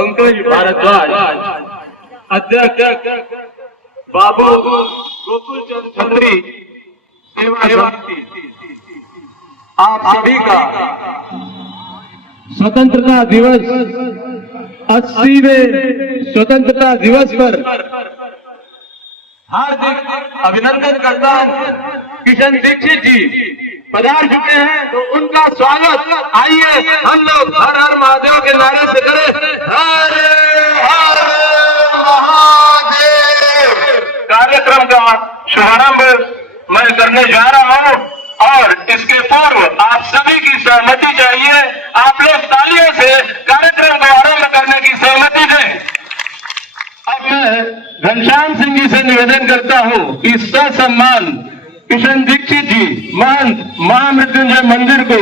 पंकज भारद्वाज, अध्यक्ष बाबू गोकुल चंद खत्री सेवा समिति, आप सभी का स्वतंत्रता दिवस 80वें स्वतंत्रता दिवस पर हार्दिक अभिनंदन करता हूं। किशन दीक्षित जी पधार चुके हैं तो उनका स्वागत आइए हम लोग हर हर महादेव के नारे से करें, हर हर महादेव। कार्यक्रम का शुभारंभ मैं करने जा रहा हूं और इसके पूर्व आप सभी की सहमति चाहिए। आप लोग तालियों से कार्यक्रम को आरंभ करने की सहमति दें। अब मैं घनश्याम सिंह जी से निवेदन करता हूं कि ससम्मान किशन दीक्षित जी महंत महामृत्युंजय मंदिर को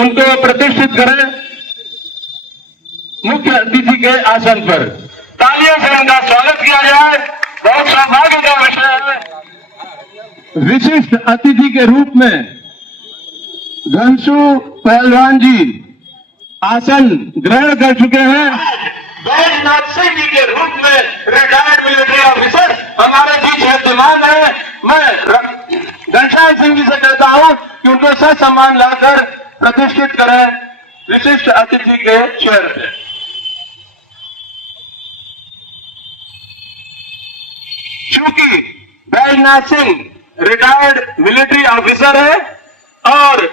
उनको प्रतिष्ठित करें मुख्य अतिथि के आसन पर। तालियों से उनका स्वागत किया जाए। बहुत सौभाग्य का विषय है। विशिष्ट अतिथि के रूप में घनशू पहलवान जी आसन ग्रहण कर चुके हैं। बैजनाथ सिंह जी के रूप में रिटायर्ड मिलिट्री ऑफिसर हमारे बीच विद्यमान है। मैं घनश्याम सिंह जी से कहता हूं कि उनको ससम्मान लाकर प्रतिष्ठित करें विशिष्ट अतिथि के चेयर पे। चूंकि Baijnath Singh retired military officer है और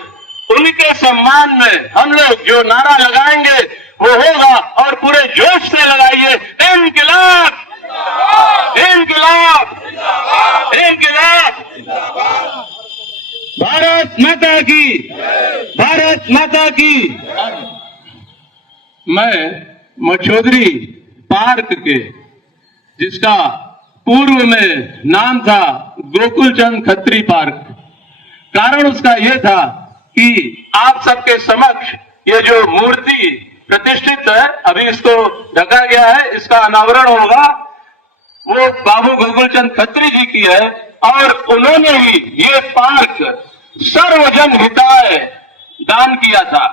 उनके सम्मान में हम लोग जो नारा लगाएंगे वो होगा और पूरे जोश से लगाइए, इनकलाब इनकलाब इनकलाब। भारत माता की, भारत माता की। मैं मछोदरी पार्क के, जिसका पूर्व में नाम था गोकुल चंद खत्री पार्क, कारण उसका यह था कि आप सबके समक्ष ये जो मूर्ति प्रतिष्ठित है, अभी इसको ढका गया है, इसका अनावरण होगा, वो बाबू गोकुल चंद खत्री जी की है और उन्होंने ही ये पार्क सर्वजन हिताय दान किया था।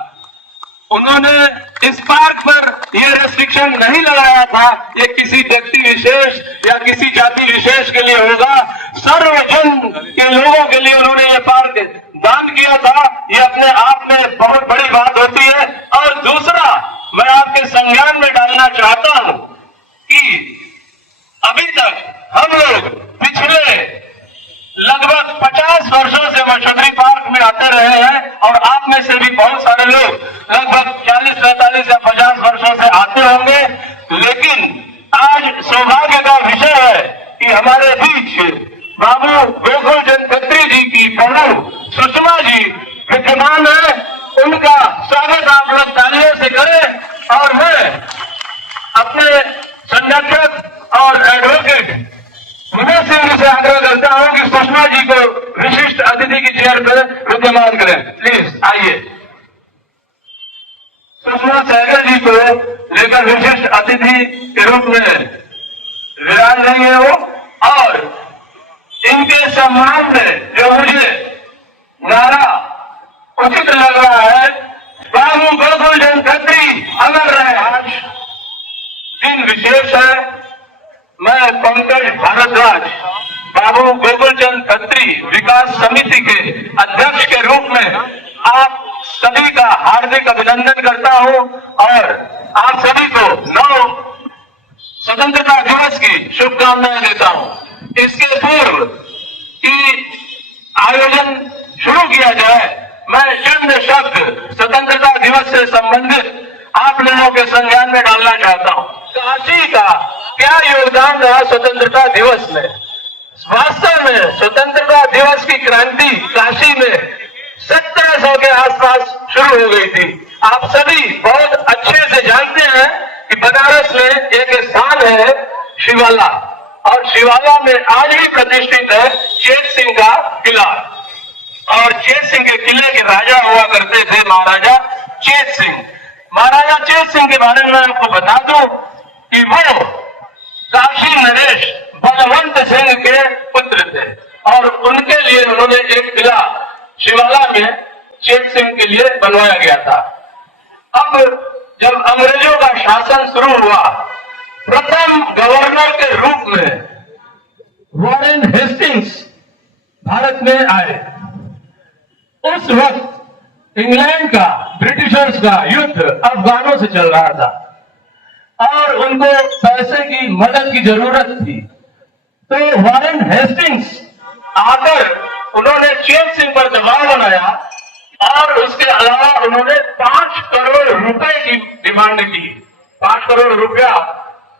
उन्होंने इस पार्क पर यह रेस्ट्रिक्शन नहीं लगाया था ये किसी व्यक्ति विशेष या किसी जाति विशेष के लिए होगा, सर्वजन के लोगों के लिए उन्होंने ये पार्क दान किया था। ये अपने आप में बहुत बड़ी बात होती है। और दूसरा मैं आपके संज्ञान में डालना चाहता हूं कि अभी तक हम लोग पिछले लगभग 50 वर्षों से मछोदरी पार्क में आते रहे हैं और आप में से भी बहुत सारे लोग लगभग 40, 45 या 50 वर्षों से आते होंगे। लेकिन आज सौभाग्य का विषय है कि हमारे बीच बाबू गोकुल चंद खत्री जी की बहू सुषमा जी विद्यमान है। उनका स्वागत आप लोग तालियों से करें और मैं अपने संरक्षक और एडवोकेट विनोद सिंह जी से आग्रह करता हूं कि सुषमा जी को विशिष्ट अतिथि की चेयर पर विद्यमान करें। प्लीज आइए, सुषमा सहगल जी को लेकर विशिष्ट अतिथि के रूप में विराज रही है वो। और इनके सम्मान में जो मुझे नारा उचित लग रहा है, बाबू गोकुल चंद खत्री अमर रहे। आज दिन विशेष है। मैं पंकज भारद्वाज बाबू गोकुल चंद खत्री विकास समिति के अध्यक्ष के रूप में आप सभी का हार्दिक अभिनंदन करता हूं और आप सभी को 9 स्वतंत्रता दिवस की शुभकामनाएं देता हूं। इसके पूर्व कि आयोजन शुरू किया जाए, मैं चंद शब्द स्वतंत्रता दिवस से संबंधित आप लोगों के संज्ञान में डालना चाहता हूं। काशी का क्या योगदान रहा स्वतंत्रता दिवस में? वास्तव में स्वतंत्रता दिवस की क्रांति काशी में 1700 के आसपास शुरू हो गई थी। आप सभी बहुत अच्छे से जानते हैं कि बनारस में एक स्थान है शिवाला, और शिवाला में आज भी प्रतिष्ठित है चेत सिंह का किला। और चेत सिंह के किले के राजा हुआ करते थे महाराजा चेत सिंह। महाराजा चेत सिंह के बारे में आपको बता दूं कि वो काशी नरेश बलवंत सिंह के पुत्र थे और उनके लिए उन्होंने एक किला शिवाला में चेत सिंह के लिए बनवाया गया था। अब जब अंग्रेजों का शासन शुरू हुआ, प्रथम गवर्नर के रूप में वॉरेन हेस्टिंग्स भारत में आए। उस वक्त इंग्लैंड का, ब्रिटिशर्स का युद्ध अफगानों से चल रहा था और उनको पैसे की मदद की जरूरत थी। तो वॉरेन हेस्टिंग्स आकर उन्होंने चेत सिंह पर दबाव बनाया और उसके अलावा उन्होंने 5 करोड़ रुपए की डिमांड की। 5 करोड़ रुपया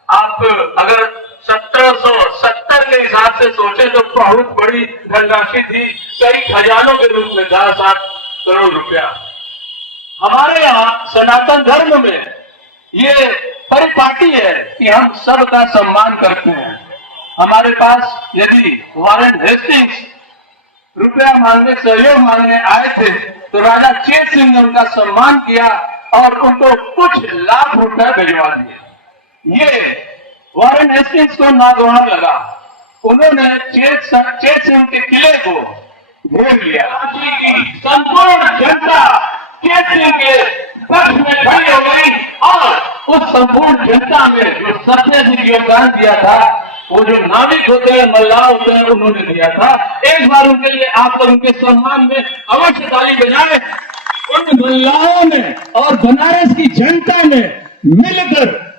आप अगर 1770 के हिसाब से सोचे तो बहुत बड़ी धनराशि थी, कई खजानों के रूप में 7 करोड़ रुपया। हमारे यहाँ सनातन धर्म में ये परिपाटी है कि हम सबका सम्मान करते हैं। हमारे पास यदि वॉरेन हेस्टिंग्स रुपया मांगने, सहयोग मांगने आए थे तो राजा चेत सिंह ने उनका सम्मान किया और उनको कुछ लाख रुपए भिजवा दिए। ये वॉरेन हेस्टिंग्स को नागवार लगा। उन्होंने चेत सिंह के किले को घेर लिया। संपूर्ण जनता चेत सिंह के पक्ष में खड़ी हो गई और उस संपूर्ण जनता में जो सत्याग्रह योगदान दिया था, वो जो नाविक होते हैं, मल्लाह होते हैं, उन्होंने दिया था। एक बार उनके लिए आप लोग उनके सम्मान में अवश्य ताली बजाएं। उन मल्लाहों ने और बनारस की जनता ने मिलकर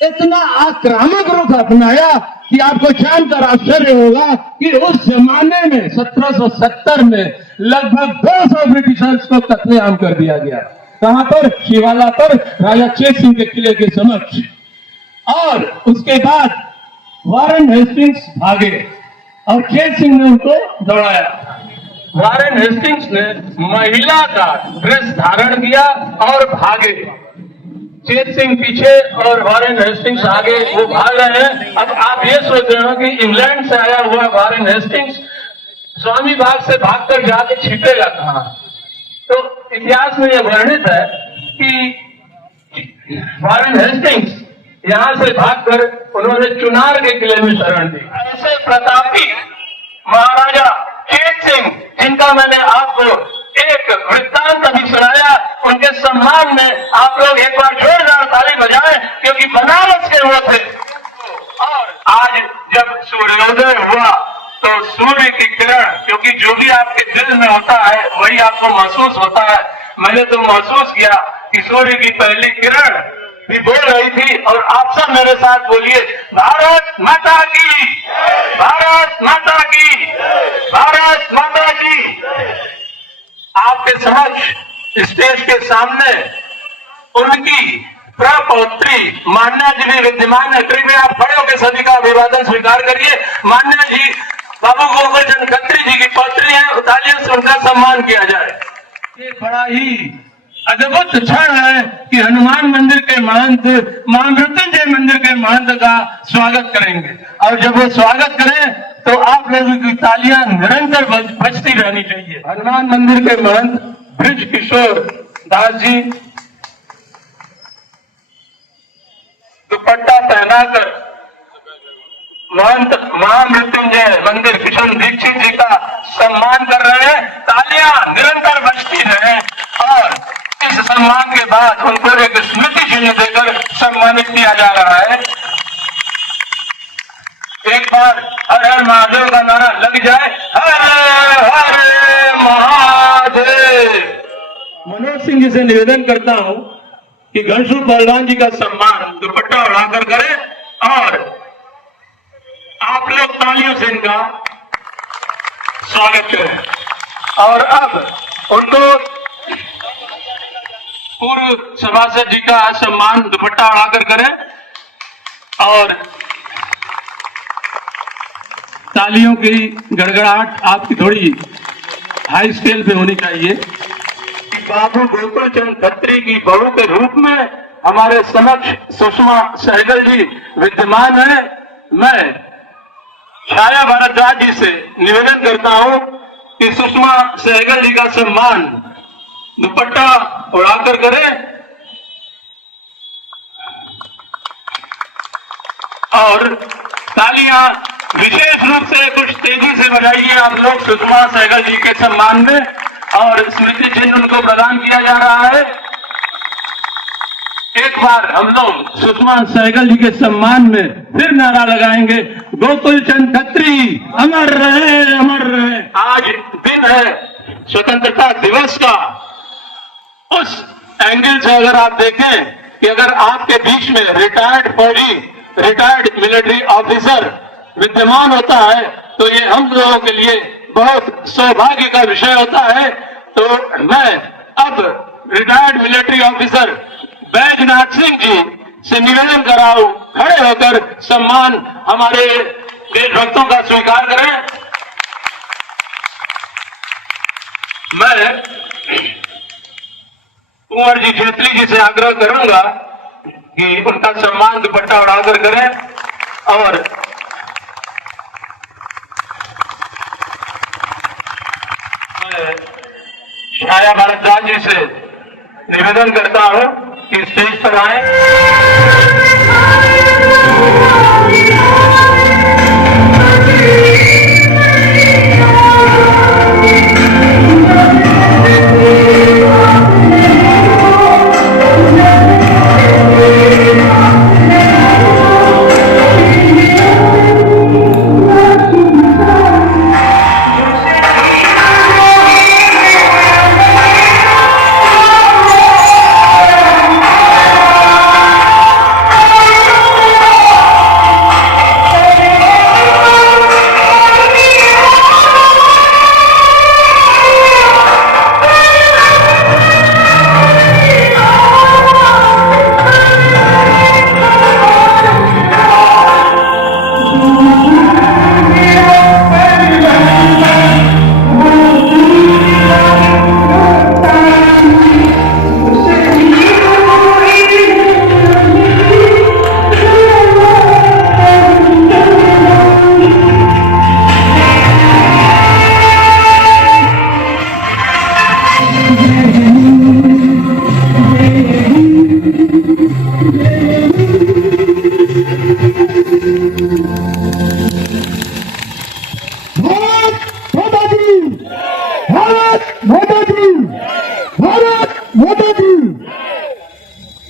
इतना आक्रामक रुख अपनाया कि आपको जानकर आश्चर्य होगा कि उस जमाने में 1770 में लगभग 200 ब्रिटिशर्स को कत्लेआम कर दिया गया। कहां पर? शिवाला पर, राजा चेत सिंह के किले के समक्ष। और उसके बाद वॉरेन हेस्टिंग्स भागे और चेत सिंह ने उनको दौड़ाया। वॉरेन हेस्टिंग्स ने महिला का ड्रेस धारण किया और भागे। चेत सिंह पीछे और वॉरेन हेस्टिंग्स आगे, वो भाग रहे हैं। अब आप ये सोच रहे हो कि इंग्लैंड से आया हुआ वॉरेन हेस्टिंग्स स्वामी बाग से भागकर जाके छिपेगा कहां? तो इतिहास में यह वर्णित है कि वॉरेन हेस्टिंग्स यहां से भागकर उन्होंने चुनार के किले में शरण दी। ऐसे प्रतापी महाराजा चेत सिंह, जिनका मैंने आपको एक वृत्तांत अभी सुनाया, उनके सम्मान में आप लोग एक बार जोरदार ताली बजाएं, क्योंकि बनारस के वो थे। और आज जब सूर्योदय हुआ तो सूर्य की किरण, क्योंकि जो भी आपके दिल में होता है वही आपको महसूस होता है। मैंने तो महसूस किया कि सूर्य की पहली किरण भी बोल रही थी और आप सब मेरे साथ बोलिए, भारत माता की, भारत माता की, भारत माता की। आपके समक्ष स्टेज के सामने उनकी प्रपौत्री मान्या जी भी विद्यमान है। कृपया आप खड़े होकर सभी का अभिवादन स्वीकार करिए। मान्या जी बाबू गोकुल चंद खत्री जी की पौत्री है, तालियों से उनका सम्मान किया जाए। ये बड़ा ही अद्भुत क्षण है कि हनुमान मंदिर के महंत मां मृत्युंजय मंदिर के महंत का स्वागत करेंगे, और जब वो स्वागत करें तो आप लोगों की तालियां निरंतर बजती रहनी चाहिए। हनुमान मंदिर के महंत ब्रिज किशोर दास जी दुपट्टा पहनाकर महंत महामृत्युंजय मंदिर किशन दीक्षित जी का सम्मान कर रहे हैं। तालियां निरंतर बजती रहे और इस सम्मान के बाद उनको एक स्मृति चिन्ह देकर सम्मानित किया जा रहा है। एक बार हर हर महादेव का नारा लग जाए। हर हर महादेव। मनोज सिंह जी से निवेदन करता हूं कि घनश्याम पहलवान जी का सम्मान दुपट्टा उड़ाकर करें और आप लोग तालियों से इनका स्वागत करें। और अब उनको पूर्व सभासद जी का सम्मान दुपट्टा उड़ाकर करें और तालियों की गड़गड़ाहट आपकी थोड़ी हाई स्केल पे होनी चाहिए। कि बाबू गोकुल चंद खत्री की बहू के रूप में हमारे समक्ष सुषमा सहगल जी विद्यमान है। मैं छाया भारद्वाज जी से निवेदन करता हूं कि सुषमा सहगल जी का सम्मान दुपट्टा उड़ाकर करें और तालियां विशेष रूप से कुछ तेजी से बजाइए आप लोग सुषमा सहगल जी के सम्मान में, और स्मृति चिन्ह उनको प्रदान किया जा रहा है। बार हम लोग सुषमा सहगल जी के सम्मान में फिर नारा लगाएंगे, गोकुल चंद खत्री अमर रहे, अमर रहे। आज दिन है स्वतंत्रता दिवस का। उस एंगल से अगर आप देखें कि अगर आपके बीच में रिटायर्ड फौजी, रिटायर्ड मिलिट्री ऑफिसर विद्यमान होता है तो ये हम लोगों के लिए बहुत सौभाग्य का विषय होता है। तो मैं अब retired military officer Baijnath Singh ji से निवेदन कराऊं, खड़े होकर सम्मान हमारे देशभक्तों का स्वीकार करें। मैं कुंवर जी जेटली जी से आग्रह करूंगा कि उनका सम्मान दुपट्टा उड़ाकर करें और मैं छाया भारद्वाज जी से निवेदन करता हूं कि स्टेज पर आए।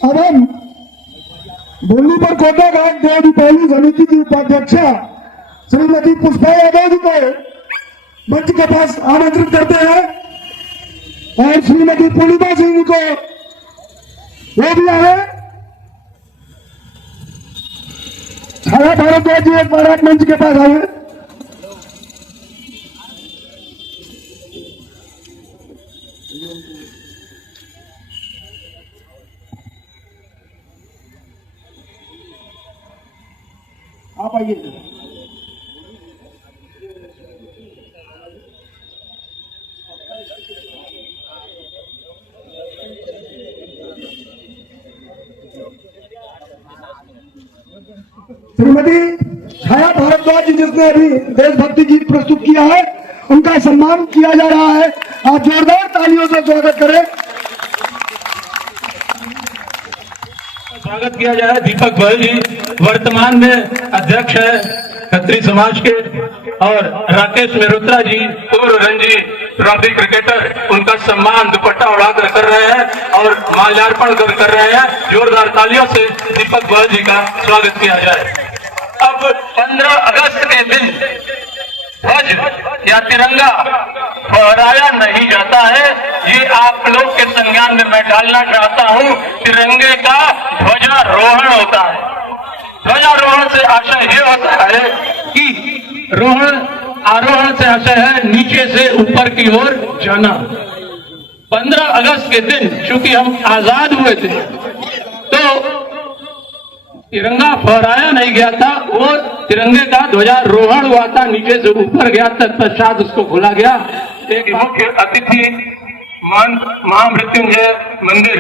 अब हम बोली पर कोटाघाट देवदीपावली समिति की उपाध्यक्ष श्रीमती पुष्पा यादव जी को मंच के पास आमंत्रित करते हैं और श्रीमती पूर्णिमा सिंह जी को वो भी आए। छाया भारद्वाज जी एक बार आप मंच के पास आए। आप आइए। श्रीमती छाया भारद्वाज जी जिसने अभी देशभक्ति गीत प्रस्तुत किया है उनका सम्मान किया जा रहा है। आप जोरदार तालियों से स्वागत करें। स्वागत किया जा रहा है दीपक गोयल जी, वर्तमान में अध्यक्ष है खत्री समाज के, और राकेश मेहरोत्रा जी पूर्व रणजी ट्रॉफी क्रिकेटर, उनका सम्मान दुपट्टा उड़ाकर कर रहे हैं और माल्यार्पण कर रहे हैं। जोरदार तालियों से दीपक गोयल जी का स्वागत किया जाए। अब 15 अगस्त के दिन ध्वज या तिरंगा फहराया नहीं जाता है, ये आप लोग के संज्ञान में मैं डालना चाहता हूं। तिरंगे का ध्वजारोहण होता है। ध्वजारोहण से आशय ये होता है कि आरोहण से आशय है नीचे से ऊपर की ओर जाना। 15 अगस्त के दिन चूंकि हम आजाद हुए थे तो तिरंगा फहराया नहीं गया था, वो तिरंगे का ध्वजारोहण हुआ था, नीचे से ऊपर गया, तत्पश्चात उसको खोला गया। एक मुख्य अतिथि महामृत्युंजय मंदिर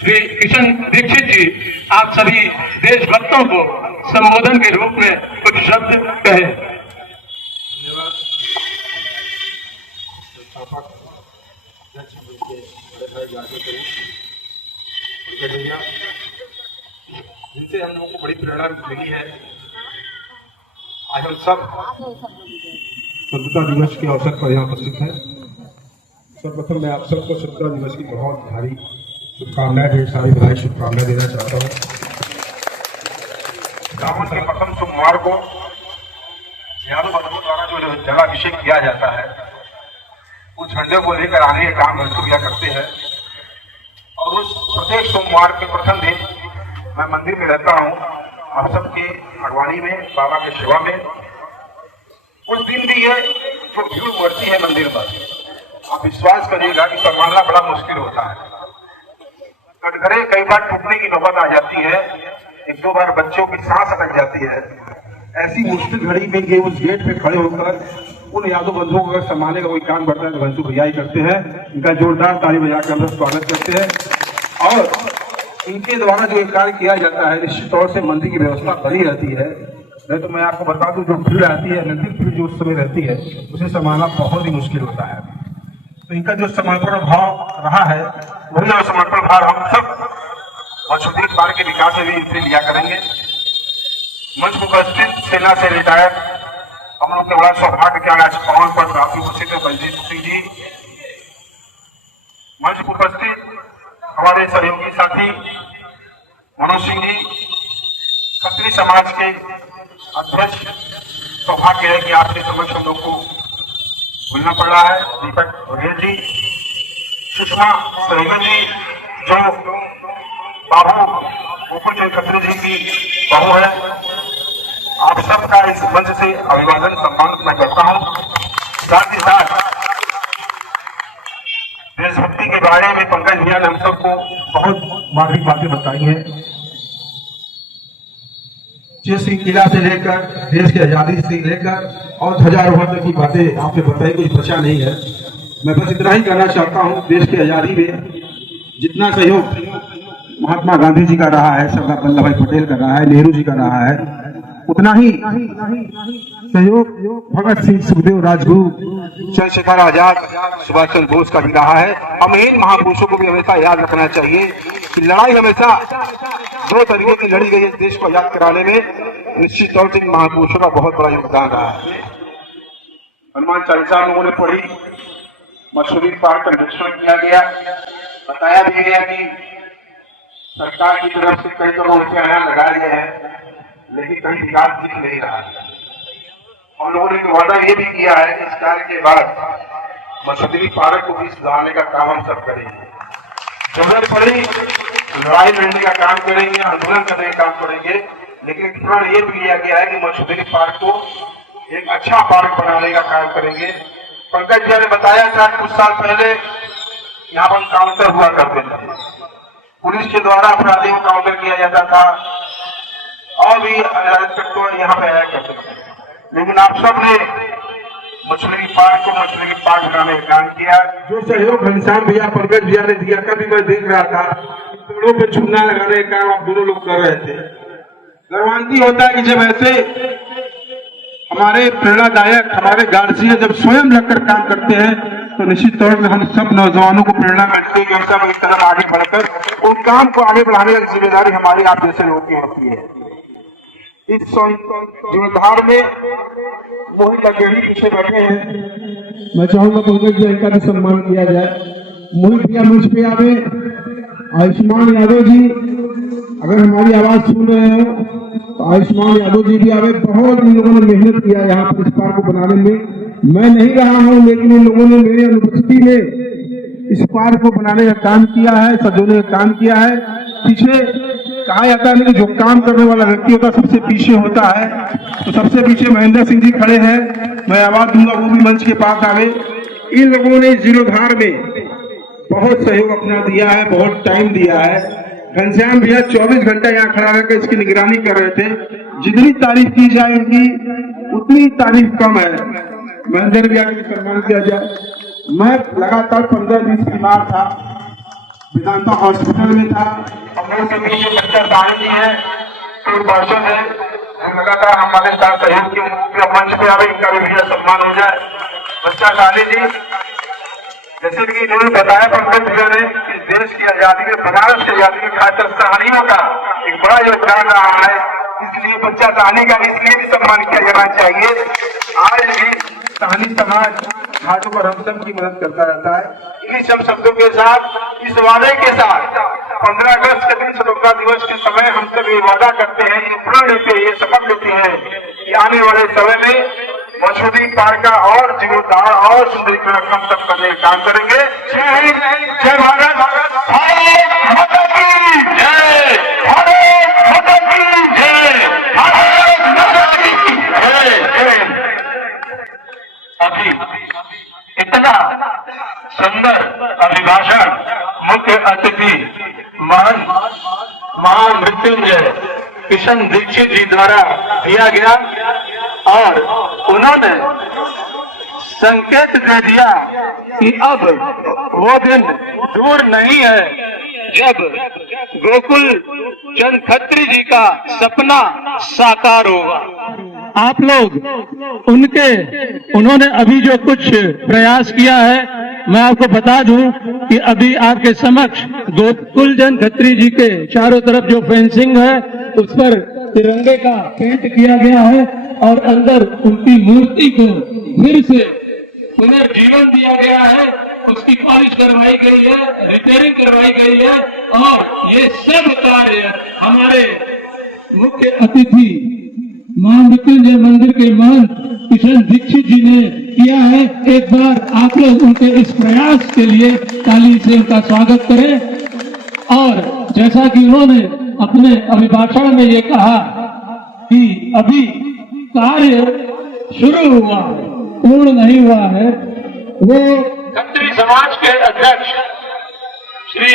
श्री किशन दीक्षित जी, आप सभी देशभक्तों को संबोधन के रूप में कुछ शब्द कहें। जिनसे हम लोगों को बड़ी प्रेरणा मिली है। आज हम सब स्वतंत्रता दिवस के अवसर पर यहाँ उपस्थित हैं। सर्वप्रथम मैं आप सबको स्वतंत्रता दिवस की बहुत भारी शुभकामनाएं, ढेर सारी बधाई शुभकामनाएं देना चाहता हूँ। सावन के प्रथम सोमवार को यादव बंधुओं द्वारा जो जलाभिषेक किया जाता है, उस झंडे को लेकर आने का काम भैया करते हैं। और उस प्रत्येक सोमवार के प्रथम दिन मैं मंदिर में रहता हूँ, आप सबके अगवानी में, बाबा की सेवा में। उस दिन भी ये जो भीड़ बढ़ती है मंदिर पर, आप विश्वास करिएगा कि संभालना बड़ा मुश्किल होता है। कटघरे कई बार टूटने की नौबत आ जाती है, एक दो बार बच्चों की सांस अटक जाती है। ऐसी मुश्किल घड़ी में ये उस गेट पे खड़े होकर उन यादव बंधुओं को अगर संभालने का कोई काम करता है तो बंधु भैया ही करते हैं। इनका जोरदार ताली बजाकर हम लोग स्वागत करते हैं। और इनके द्वारा जो एक कार्य किया जाता है, निश्चित तौर से मंदिर की व्यवस्था बनी रहती है। नहीं तो मैं आपको बता दूं, जो भीड़ आती है, नंदी भीड़ जो उस समय रहती है, उसे संभालना बहुत ही मुश्किल होता है। तो इनका जो समर्पण भाव रहा है, वही जो समर्पण भाव हम सब मशहूर पार्क के विकास में भी इनसे लिया करेंगे। मंच को उपस्थित सेना से रिटायर्ड हम लोग के बड़ा सौभाग्य के आज पवन पर प्राप्त उपस्थित है बलजीत सिंह जी। मंच को उपस्थित हमारे सहयोगी साथी मनोज सिंह जी, खत्री समाज के अध्यक्ष, सौभाग्य है कि आपके समक्ष हम लोग को मिलना पड़ रहा है। दीपक बघेल जी, सुषमा सहगल जी, जो बाबू गोकुल चंद खत्री जी की बहू है, आप सबका इस मंच से अभिवादन सम्मान मैं करता हूँ। साथ ही साथ देशभक्ति के बारे में पंकज भैया ने हम सबको बहुत मार्मिक बातें बताई हैं। जैसे किला से लेकर देश की आजादी से लेकर और ध्वजारोहण तक की बातें आपने बताई, कुछ बचा नहीं है। मैं बस इतना ही कहना चाहता हूँ, देश की आजादी में जितना सहयोग महात्मा गांधी जी का रहा है, सरदार वल्लभ भाई पटेल का रहा है, नेहरू जी का रहा है, उतना ही सहयोग भगत सिंह, सुखदेव, राजगुरु, चंद्रशेखर आजाद, सुभाष चंद्र बोस का भी रहा है। हमें इन महापुरुषों को भी हमेशा याद रखना चाहिए कि लड़ाई हमेशा दो तरीके की लड़ी गई है देश को आजाद कराने में। निश्चित तौर से इन महापुरुषों का बहुत बड़ा योगदान रहा है। हनुमान चालीसा लोगों ने पढ़ी, मशहूर पार्क का निरीक्षण किया गया, बताया भी गया कि सरकार की तरफ से कई करोड़ रुपया यहाँ लगाए गए हैं, लेकिन कहीं विकास दिख नहीं रहा है। हम लोगों ने वादा ये भी किया है कि इस कार्य के बाद मशहूर पार्क को भी सुधारने का काम हम सब करेंगे। जरूरत पड़ी लड़ाई लड़ने का काम करेंगे, आंदोलन करने का काम करेंगे, लेकिन प्रण ये भी लिया गया है कि मशहूर पार्क को एक अच्छा पार्क बनाने का काम करेंगे। पंकज जी ने बताया था कुछ साल पहले यहाँ पर काउंटर हुआ करते थे, पुलिस के द्वारा अपराधियों को काउंटर किया जाता था और भी तो यहाँ पे आया करते थे। लेकिन आप सबने मछली पार्क को मछली पार्क बनाने का काम किया। जो सहयोग घनश्याम भैया, पंकज भैया ने दिया, कभी मैं देख रहा था पेड़ों पे चूना लगाने का काम आप दोनों लोग कर रहे थे। गर्वान्वित होता है कि जब ऐसे हमारे प्रेरणादायक, हमारे गार्जियन जब स्वयं लगकर काम करते हैं तो निश्चित तौर पर हम सब नौजवानों को प्रेरणा मिलती है कि हम सब एक तरफ आगे बढ़कर उन काम को आगे बढ़ाने की जिम्मेदारी हमारी आप जैसे लोगों की होती है। इस जीवनधार में मोहित लखेड़ी पीछे बैठे हैं, मैं चाहूंगा पंकज जी इनका भी सम्मान किया जाए। मोहित भैया मंच पे आवे। आयुष्मान यादव जी, अगर हमारी आवाज सुन रहे हो तो आयुष्मान यादव जी भी आवे। बहुत इन लोगों ने मेहनत किया यहाँ पर इस पार्क को बनाने में। मैं नहीं रहा हूँ, लेकिन इन लोगों ने मेरी अनुपस्थिति में इस पार्क को बनाने का काम किया है, सजोने का काम किया है। पीछे कहा जाता है कि जो काम करने वाला व्यक्ति होता है सबसे पीछे होता है, तो सबसे पीछे महेंद्र सिंह जी खड़े हैं। मैं आवाज दूंगा, वो भी मंच के पास आवे। इन लोगों ने जीर्णोद्धार में बहुत सहयोग अपना दिया है, बहुत टाइम दिया है। घनश्याम भैया 24 घंटा यहाँ खड़ा रहकर इसकी निगरानी कर रहे थे। जितनी तारीफ की जाए इनकी उतनी तारीफ कम है। महेंद्र भैया को सम्मान किया जाए। मैं लगातार 15 दिन बीमार था, वेदांता हॉस्पिटल में था। हम लोग के बीच बच्चा साहनी है, एक पर्सन है, लगातार हमारे साथ सहयोग के मंच पे आवे, इनका भी भैया सम्मान हो जाए। बच्चा साहनी जी, जैसे कि इन्होंने बताया पंकज भैया ने कि देश की आजादी में, बनारस की आजादी में खासकर साहनियों का एक बड़ा योगदान रहा है, इसलिए बच्चा साहनी का इसलिए भी सम्मान किया जाना चाहिए। आज भी साहनी समाज घाटों पर हम सब की मदद करता रहता है। इन्हीं सब शब्दों के साथ, इस वादे के साथ 15 अगस्त के दिन स्वतंत्रता दिवस के समय हम सब ये वादा करते हैं, ये प्रण लेते हैं, ये शपथ लेते हैं कि आने वाले समय में मसूदी पार्क का और जीर्णोद्धार और सुंदरीकरण हम सब करने का काम करेंगे। जय हिंद, जय भारत, भारत माता की जय, भारत माता की जय, भारत माता की जय। अभी इतना सुंदर अभिभाषण मुख्य अतिथि महामृत्युंजय किशन दीक्षित जी द्वारा दिया गया और उन्होंने संकेत दे दिया कि अब वो दिन दूर नहीं है जब गोकुल चंद खत्री जी का सपना साकार होगा। आप लोग उन्होंने अभी जो कुछ प्रयास किया है, मैं आपको बता दूं कि अभी आपके समक्ष गोकुलचंद खत्री जी के चारों तरफ जो फेंसिंग है उस पर तिरंगे का पेंट किया गया है और अंदर उनकी मूर्ति को फिर से पुनर्जीवन दिया गया है, उसकी पॉलिश करवाई गई है, रिपेयरिंग करवाई गई है और ये सब कार्य हमारे मुख्य अतिथि महामृत्युंजय मंदिर के महंत किशन दीक्षित जी ने किया है। एक बार आप लोग उनके इस प्रयास के लिए ताली से उनका स्वागत करें। और जैसा कि उन्होंने अपने अभिभाषण में ये कहा कि अभी कार्य शुरू हुआ है, पूर्ण नहीं हुआ है, वो खत्री समाज के अध्यक्ष श्री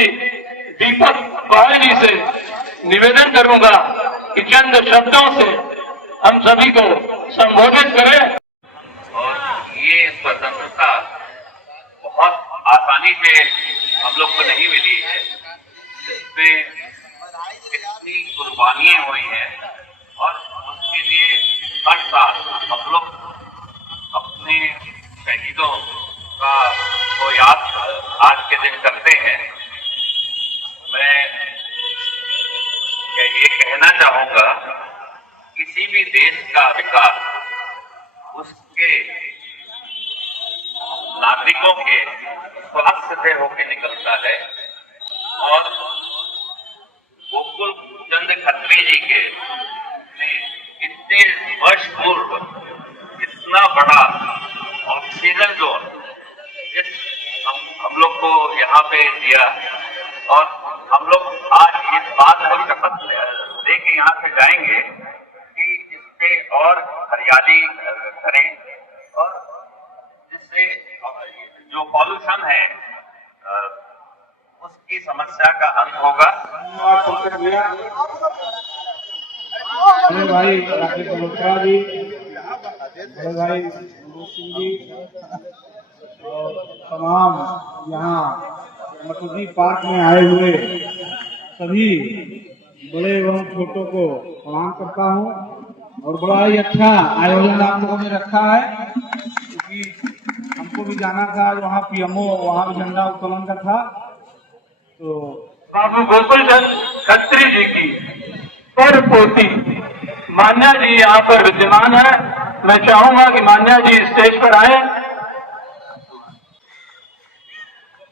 दीपक बाल जी से निवेदन करूंगा कि चंद शब्दों से हम सभी को संबोधित करें। और ये स्वतंत्रता बहुत आसानी से हम लोग को नहीं मिली है, इसमें कितनी कुर्बानियां हुई हैं और उसके लिए हर साल हम लोग अपने शहीदों का को याद आज के दिन करते हैं। मैं ये कहना चाहूंगा, किसी भी देश का विकास उसके नागरिकों के स्वास्थ्य से होकर निकलता है और गोकुल चंद खत्री जी के ने इतने वर्ष पूर्व इतना बड़ा ऑक्सीजन जोन हम लोग को यहाँ पे दिया और हम लोग आज इस बात को शपथ लेके यहाँ से जाएंगे कि इससे और हरियाली करें और जिससे जो पॉल्यूशन है उसकी समस्या का अंत होगा। बड़े भाई राकेश मल्होत्रा जी, बड़े भाई मनोज सिंह जी और तमाम यहाँ मसूदी पार्क में आए हुए सभी बड़े एवं छोटों को प्रणाम करता हूँ। और बड़ा ही अच्छा आयोजन आप लोगों ने रखा है, क्योंकि हमको भी जाना था वहाँ पीएमओ, वहाँ भी झंडा उत्तोलन का था। तो बाबू गोकुल चंद खत्री जी की पर पोती मान्या जी यहाँ पर विद्यमान है। मैं चाहूंगा कि मान्या जी स्टेज पर आए।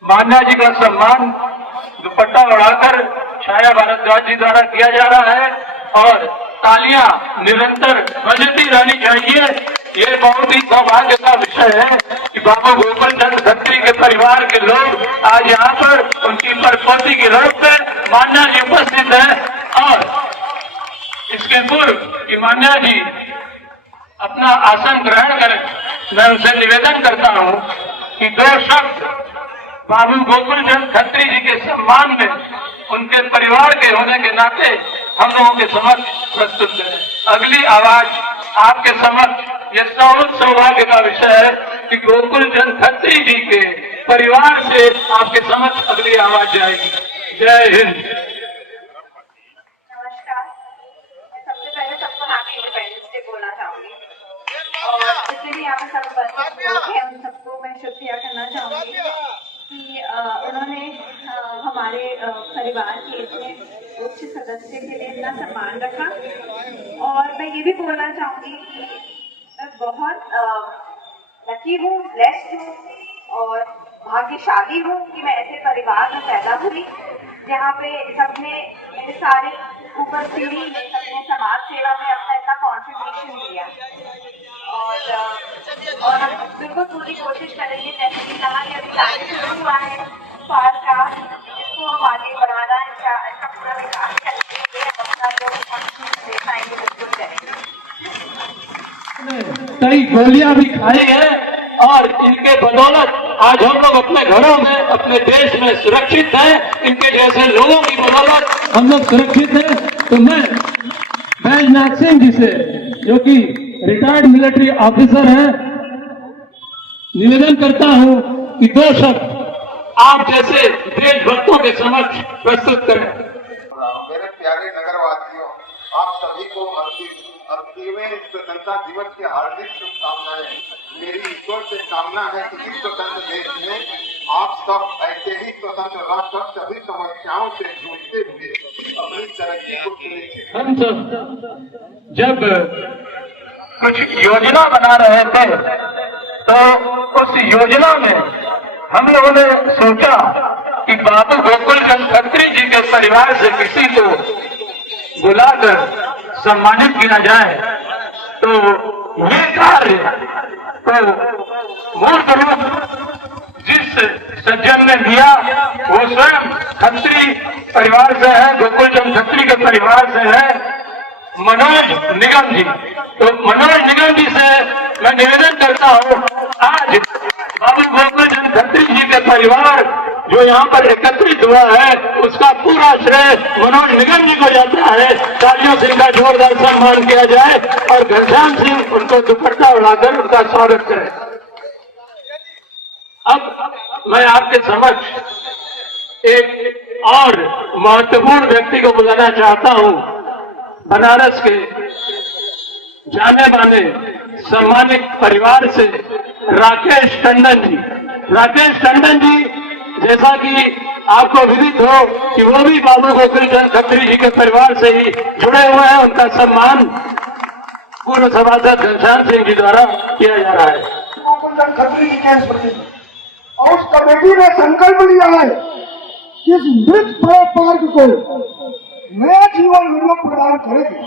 मान्या जी का सम्मान दुपट्टा उड़ाकर छाया भारद्वाज जी द्वारा किया जा रहा है और तालियां निरंतर बजती रहनी चाहिए। ये बहुत ही सौभाग्य का विषय है कि बाबू गोकुल चंद खत्री के परिवार के लोग आज यहाँ पर उनकी परपोती के रूप में मान्या जी उपस्थित है। और इसके पूर्व कि मान्या जी अपना आसन ग्रहण करें, मैं उनसे निवेदन करता हूँ कि 2 शब्द बाबू गोकुल चंद खत्री जी के सम्मान में उनके परिवार के होने के नाते हम लोगों के समक्ष प्रस्तुत करें। अगली आवाज आपके समक्ष यह सौभाग्य का विषय है कि गोकुल चंद खत्री जी के परिवार से आपके समक्ष अगली आवाज जाएगी। जय हिंद। नमस्कार, मैं सबसे पहले सबको हैप्पी इंडिपेंडेंस डे बोलना चाहूंगी और जितने भी यहाँ पे सब उपस्थित लोग हैं उन सबको मैं शुक्रिया करना चाहूंगी कि उन्होंने हमारे परिवार के इतने उच्च सदस्य के लिए इतना सम्मान रखा। और मैं ये भी बोलना चाहूंगी कि मैं बहुत लकी हूँ, ब्लेस्ड हूँ और भाग्यशाली हूँ कि मैं ऐसे परिवार में पैदा हुई जहाँ पे सबने मेरे सारे ऊपर पीढ़ी में सबने समाज सेवा में अपना इतना कॉन्ट्रीब्यूशन दिया और हम बिल्कुल पूरी कोशिश करेंगे, जैसे कि कहा कि अभी कार्य शुरू हुआ है पार्क का, इसको हम आगे बढ़ाना, इसका पूरा विकास करने के लिए अपना जो कॉन्ट्रीब्यूशन दे पाएंगे बिल्कुल करेंगे। कई गोलियां भी खाई हैं और इनके बदौलत आज हम लोग अपने घरों में, अपने देश में सुरक्षित हैं। इनके जैसे लोगों की बदौलत हम लोग सुरक्षित हैं। तो मैं बैजनाथ सिंह जी से, जो कि रिटायर्ड मिलिट्री ऑफिसर हैं, निवेदन करता हूं कि 2 शब्द आप जैसे देशभक्तों के समक्ष प्रस्तुत करें। मेरे प्यारे नगरवासियों, आप सभी को 38वें स्वतंत्रता दिवस की हार्दिक शुभकामनाएं। मेरी ईश्वर से कामना है कि इस स्वतंत्र देश में आप सब ऐसे ही स्वतंत्र रहकर सभी समस्याओं से जूझते हुए अपनी तरक्की को चुनेंगे। हम सब जब कुछ योजना बना रहे थे तो उस योजना में हम लोगों ने सोचा कि बाबू गोकुल चंद खत्री जी के परिवार से किसी को बुलाकर सम्मानित किया जाए। तो ये कार्य तो मूर्त रूप जिस सज्जन ने दिया वो स्वयं खत्री परिवार से है, गोकुल चंद खत्री के परिवार से है, मनोज निगम जी। तो मनोज निगम जी से मैं निवेदन करता हूँ, आज बाबू गोकुल चंद खत्री जी के परिवार जो यहाँ पर एकत्रित हुआ है उसका पूरा श्रेय मनोज निगम जी को जाता है। तालियों से इनका जोरदार सम्मान किया जाए और घनश्याम सिंह उनको दुपट्टा उड़ाकर उनका स्वागत करें। अब मैं आपके समक्ष एक और महत्वपूर्ण व्यक्ति को बुलाना चाहता हूँ। बनारस के जाने माने सम्मानित परिवार से राकेश टंडन जी। राकेश टंडन जी, जैसा कि आपको विदित हो कि वो भी बाबू गोकुल चंद खत्री जी के परिवार से ही जुड़े हुए हैं, उनका सम्मान पूर्व सभासद घनश्याम सिंह जी द्वारा किया जा रहा है। गोकुल चंद खत्री जी के स्मृति में और उस कमेटी ने संकल्प लिया है कि इस मृत पार्क को नया जीवन हम लोग प्रदान करेंगे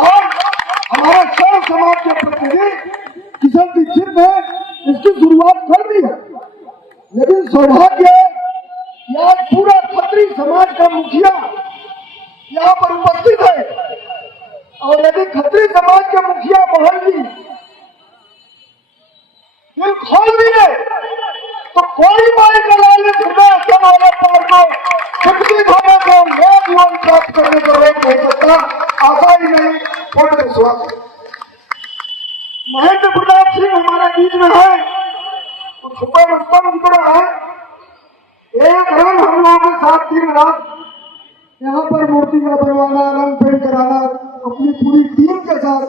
और हमारे सर्व समाज के प्रतिनिधि किशन दीक्षित ने इसकी शुरुआत कर दी है। लेकिन सौभाग्य है कि आज पूरा खत्री समाज का मुखिया यहाँ पर उपस्थित है और यदि खत्री समाज के मुखिया बहन जी दिल खोल दिए तो कोई माई का लालच वाले पार को विकसित होने को नया जीवन प्राप्त करने को रोक नहीं सकता। आशा ही नहीं, पूर्ण विश्वास है। महेंद्र प्रताप सिंह हमारे बीच में है, तो छुपे रुस्तम की तरह है। एक रंग हम लोगों के साथ दिन रात यहाँ पर मूर्ति का बनवाना, रंग पेंट कराना अपनी पूरी टीम के साथ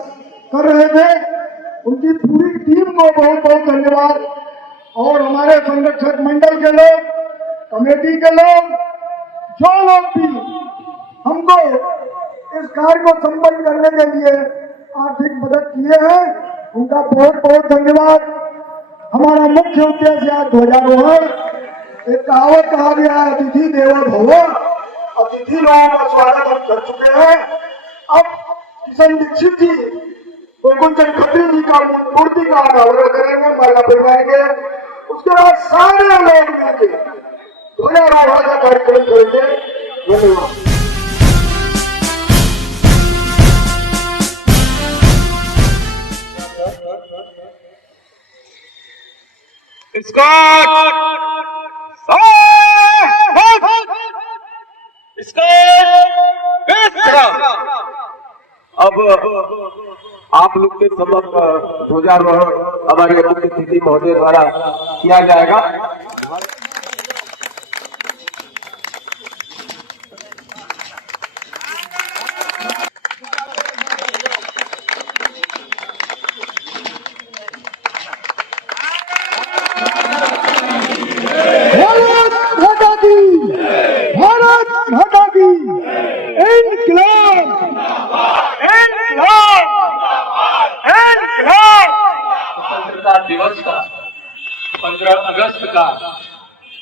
कर रहे थे। उनकी पूरी टीम को बहुत बहुत धन्यवाद। और हमारे संरक्षक मंडल के लोग, कमेटी के लोग, जो लोग भी हमको इस कार्य को संपन्न करने के लिए आर्थिक मदद किए हैं, उनका बहुत बहुत धन्यवाद। हमारा मुख्य उद्देश्य आज ध्वजारोहण। एक कहावत कहा गया है, अतिथि देवो भव। अतिथि लोगों का स्वागत हम कर चुके हैं। अब किशन दीक्षित जी गोकुल चंद खत्री जी का मूर्ति का अनावरण करेंगे, माला पहनाएंगे। उसके बाद सारे लोग मिलकर ध्वजारोहण का कार्यक्रम करेंगे। धन्यवाद। अब आप लोग के समक्ष ध्वजारोहण हमारे मुख्य अतिथि महोदय द्वारा किया जाएगा। भारत माता की इनकलाब। स्वतंत्रता दिवस का 15 अगस्त का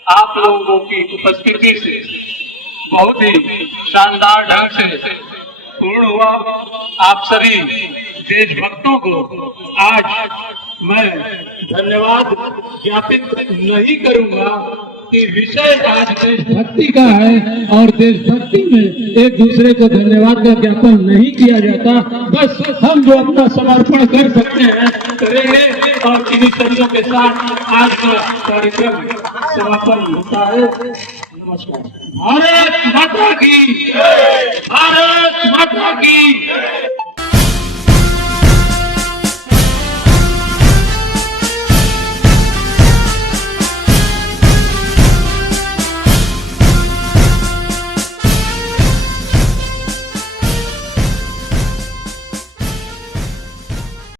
आप लोगों की उपस्थिति से बहुत ही शानदार ढंग से पूर्ण हुआ। आप सभी देशभक्तों को आज मैं धन्यवाद ज्ञापित नहीं करूंगा कि विषय आज देशभक्ति का है और देशभक्ति में एक दूसरे को धन्यवाद का ज्ञापन नहीं किया जाता। बस हम जो अपना समर्पण कर सकते हैं करेंगे और किन्हीं शब्दों के साथ आज का कार्यक्रम समापन होता है। नमस्कार। भारत माता की जय।